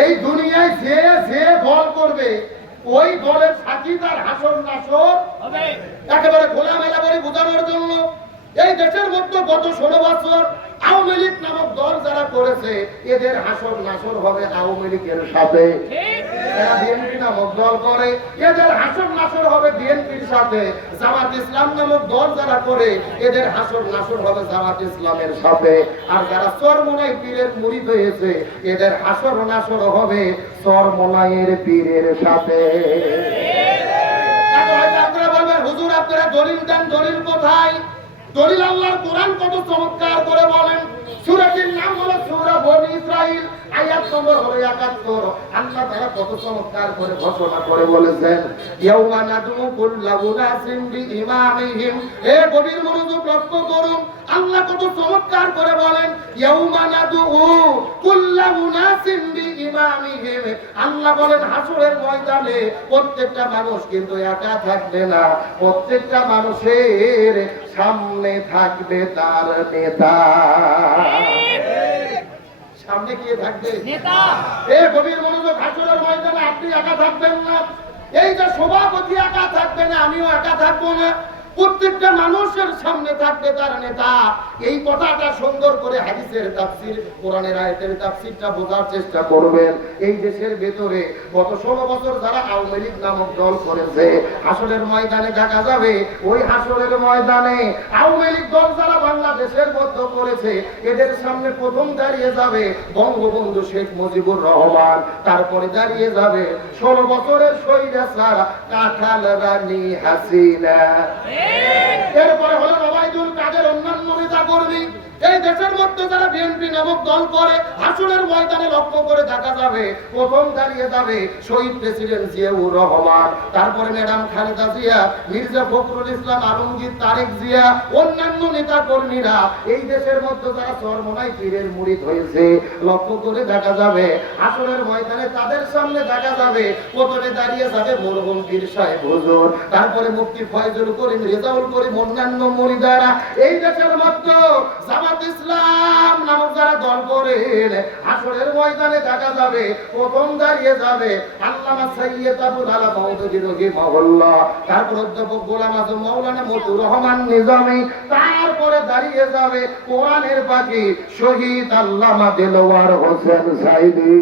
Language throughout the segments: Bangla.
এই দুনিয়ায় যে যে দল করবে ওই দলের সাথী তার হাসর নাসর হবে। একেবারে খোলামেলা করে বোঝানোর জন্য এই দেশের মধ্যে গত 16 বছর আওয়ামী লীগ নামক দল যারা করেছে এদের হাসর নাসর হবে আওয়ামী লীগের সাথে। যারা বিএনপি নামক দল করে এদের হাসর নাসর হবে বিএনপির সাথে। জামাত ইসলাম নামক দল যারা করে এদের হাসর নাসর হবে জামাত ইসলামের সাথে। আর যারা চরমোনাই পীরের মুরিদ হয়েছে এদের হাসর নাসর হবে চরমোনাইয়ের পীরের সাথে। আপনারা বলবেন হুজুর আপনারা দলিল দেন, দলিল কোথায়? দলিল আল্লাহর কোরআন কত চমৎকার করে বলেন। সূরাটির নাম হলো সূরা বনী ইসরাইল, আয়াত নম্বর হলো 71। আল্লাহ তাআলা কত চমৎকার করে ঘোষণা করে বলেছেন, ইয়াউমা নাদু কুল্লু উনাসিন বিইমামিহিম। এ গভীর মনোযোগ লক্ষ্য করুন, আল্লাহ কত চমৎকার করে বলেন, ইয়াউমা নাদু কুল্লু উনাসিন বিইমামিহিম। আল্লাহ বলেন হাসরের ময়দানে প্রত্যেকটা মানুষ কিন্তু একা থাকবে না, প্রত্যেকটা মানুষের সামনে থাকবে তার নেতা। সামনে কে থাকবে? নেতা। এই গভীর মনোযোগ, হাসরের ময়দানে আপনি একা থাকবেন না, এই যে সভাপতি একা থাকবে না, আমিও একা থাকবো না, প্রত্যেকটা মানুষের সামনে থাকবে তার নেতা। এই কথাটা সুন্দর করে হাদিসের তাফসীর, কোরআনের আয়াতের তাফসীরটা বোঝার চেষ্টা করবেন। এই দেশের ভেতরে গত 16 বছর যারা আওয়ামী লীগ নামক দল করেছে হাসরের ময়দানে দেখা যাবে, ওই হাসরের ময়দানে আওয়ামী লীগ দল যারা বাংলাদেশের মধ্যে করেছে এদের সামনে প্রথম দাঁড়িয়ে যাবে বঙ্গবন্ধু শেখ মুজিবুর রহমান, তারপরে দাঁড়িয়ে যাবে 16 বছরের স্বৈরাচার কাঁঠাল রানী হাসিনা, এরপরে হলো ওবায়দুল কাদের, অন্যান্য নেতা কর্মী। এই দেশের মধ্যে যারা বিএনপি নামক দল করে হাসরের ময়দানে লক্ষ্য করে দেখা যাবে প্রথম দাঁড়িয়ে যাবে শহীদ প্রেসিডেন্ট জিয়াউর রহমান, তারপরে ম্যাডাম খালেদা জিয়া, মির্জা ফখরুল ইসলাম আলমগীর, তারেক জিয়া, অন্যান্য নেতা কর্মীরা। এই দেশের মধ্যে যারা চরমোনাই পীরের মুরিদ হয়েছে লক্ষ্য করে দেখা যাবে হাসরের ময়দানে তাদের সামনে দেখা যাবে প্রথমে দাঁড়িয়ে যাবে মরহুম পীর সাহেব হুজুর, তারপরে মুফতি ফয়জুল করিম, রেজাউল করিম, অন্যান্য মুরিদারা। এই দেশের মধ্যে জামাত ইসলাম নামক যারা দল করেন হাসরের ময়দানে দেখা যাবে প্রথম দাঁড়িয়ে যাবে আল্লামা সৈয়দ আবুল আলা মাওদুদী রাহিমাহুল্লাহ, তারপর অধ্যাপক গোলাম আজম মাওলানা মতিউর রহমান নিজামী, তারপরে দাঁড়িয়ে যাবে কোরআনের পাখি শহীদ আল্লামা দেলোয়ার হোসেন সাইদী,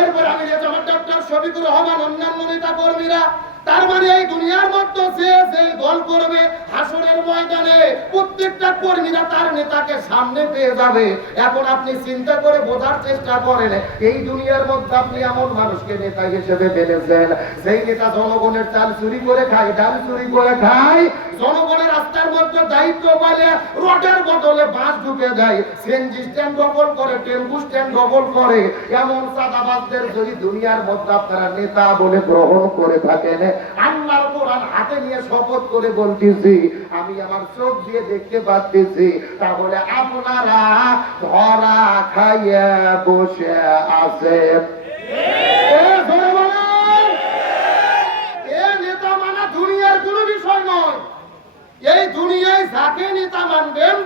এরপর আমি জামাত ডক্টর শফিকুর রহমান, অন্যান্য নেতা কর্মীরা। তার মানে এই দুনিয়ার মধ্যে যে যে দল করবে হাসরের ময়দানে প্রত্যেকটা কর্মীরা তার নেতাকে সামনে পেয়ে যাবে। এখন আপনি চিন্তা করে বোঝার চেষ্টা করেন, এই দুনিয়ার মধ্যে আপনি এমন মানুষকে নেতা হিসেবে পেয়েছেন সেই নেতা জনগণের চাল চুরি করে খায়, ডাল চুরি করে খায়, জনগণের রাস্তার মধ্যে দায়িত্ব পালে রোডের বদলে বাস ঢুকে দেয়, সিএনজি স্ট্যান্ড দখল করে, টেম্পু স্ট্যান্ড দখল করে। এমন চাঁদাবাজদের যদি দুনিয়ার মধ্যে আপনারা নেতা বলে গ্রহণ করে থাকেন, আল্লাহর কোরআন হাতে নিয়ে শপথ করে বলতেছি, আমি আমার চোখ দিয়ে দেখতে পাচ্ছি, তাহলে আপনারা ধরা খাইয়া বসে আছেন। নেতা মানা দুনিয়ার কোনো বিষয় নয়, এই দুনিয়ায় যাকে নেতা মানবেন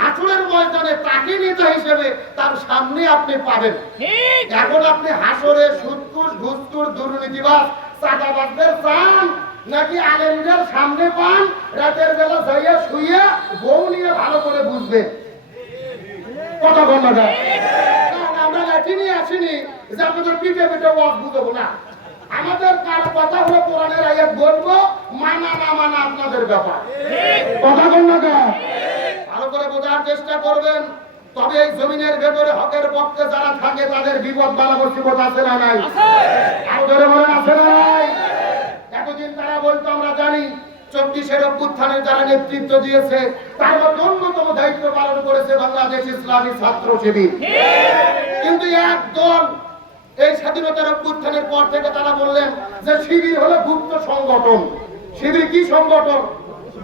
হাসরের ময়দানে তাকে নেতা হিসেবে তার সামনে আপনি পাবেন। এখন আপনি হাসরে সুদখোর, ঘুষখোর, দুর্নীতিবাজ, চাঁদাবাজদের চান নাকি আলেমদের সামনে পান? রাতের বেলা যাইয়া শুইয়া বউ নিয়ে ভালো করে বুঝবেন। কথা বল না, আমরা লাঠি নিয়ে আসিনি যে আপনাদের পিঠে পিঠে ওয়াজ বুঝবো না। আমাদের কার কথা হলো কোরআনের আয়াত বলবো, মানা না মানা আপনাদের ব্যাপার। কথা বল না, ভালো করে বোঝার চেষ্টা করবেন। তবে এই জমিনের ভেতরে হকের পক্ষে যারা থাকে তাদের বিপদ বালা মুসিবত আছে না নাই? আরো ধরে বলেন আছে না নাই? এতদিন তারা বলতো আমরা জানি 24-এর অভ্যুত্থানের যারা নেতৃত্ব দিয়েছে তার মধ্যে অন্যতম দায়িত্ব পালন করেছে বাংলাদেশ ইসলামী ছাত্র শিবির। কিন্তু এক দল এই স্বাধীনতার অভ্যুত্থানের পর থেকে তারা বললেন যে শিবির হলো গুপ্ত সংগঠন। শিবির কি সংগঠন?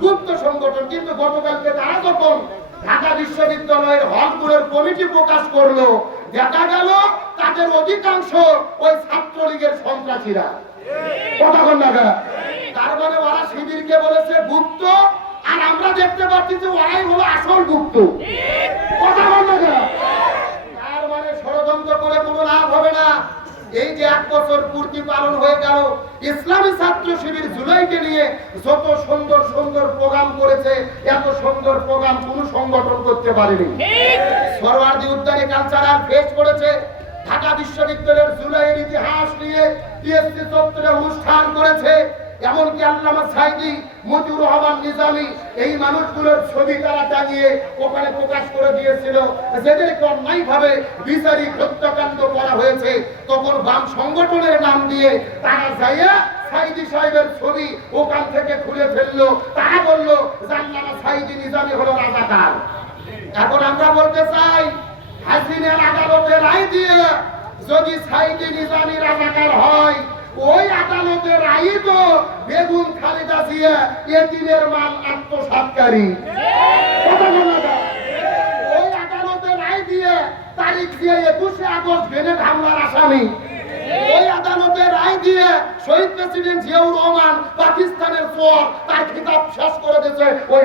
গুপ্ত সংগঠন। কিন্তু গতকালকে তারা যখন ঢাকা বিশ্ববিদ্যালয়ের হলগুলোর কমিটি প্রকাশ করলো, দেখা গেল তাদের অধিকাংশ ওই ছাত্রলীগের সন্ত্রাসীরা। কথা বল না, তার মানে ওরা শিবিরকে বলেছে গুপ্ত, আর আমরা দেখতে পাচ্ছি যে ওরাই হলো আসল গুপ্ত। কথা বল না, তার মানে ষড়যন্ত্র করে কোনো এই যে 1 বছর পূর্তি পালন হয়ে গেল, ইসলামী ছাত্র শিবির জুলাইকে নিয়ে যত সুন্দর সুন্দর প্রোগ্রাম করেছে, এত সুন্দর প্রোগ্রাম কোন সংগঠন করতে পারেনি। সরওয়ার্দী উদ্যানে কালচারাল ফেস্ট করেছে, ঢাকা বিশ্ববিদ্যালয়ের জুলাইয়ের ইতিহাস নিয়ে টিএসসি চত্বরে অনুষ্ঠান করেছে, এমনকি আল্লামা সাইদি, মতিউর রহমান নিজামী এই মানুষগুলোর ছবি তারা টাঙিয়ে ওখানে প্রকাশ করে দিয়েছিল, যাদেরকে অন্যায়ভাবে বিচারিক হত্যাকাণ্ড করা হয়েছে। তখন বাম সংগঠনের নাম দিয়ে তারা যাইয়া সাইদি সাহেবের ছবি ওখান থেকে খুলে ফেললো। তারা বললো আল্লামা সাইদি নিজামী হলো রাজাকার। এখন আমরা বলতে চাই, হাসিনার আদালতে রায় দিয়ে যদি সাইদি নিজামী রাজাকার হয়, ওই আদালতের রায় তো বেগুন খালেদা জিয়া এতিমের মাল আত্মসাৎকারী। ওই আদালতের রায় দিয়ে তারিখ দিয়ে 21শে আগস্ট গ্রেনেড হামলার আসামি। ওই আদালতের রায় দিয়ে শহীদ প্রেসিডেন্ট জিয়াউর রহমান পাকিস্তানের চোর, তার খিতাব শেষ করে দিয়েছে ওই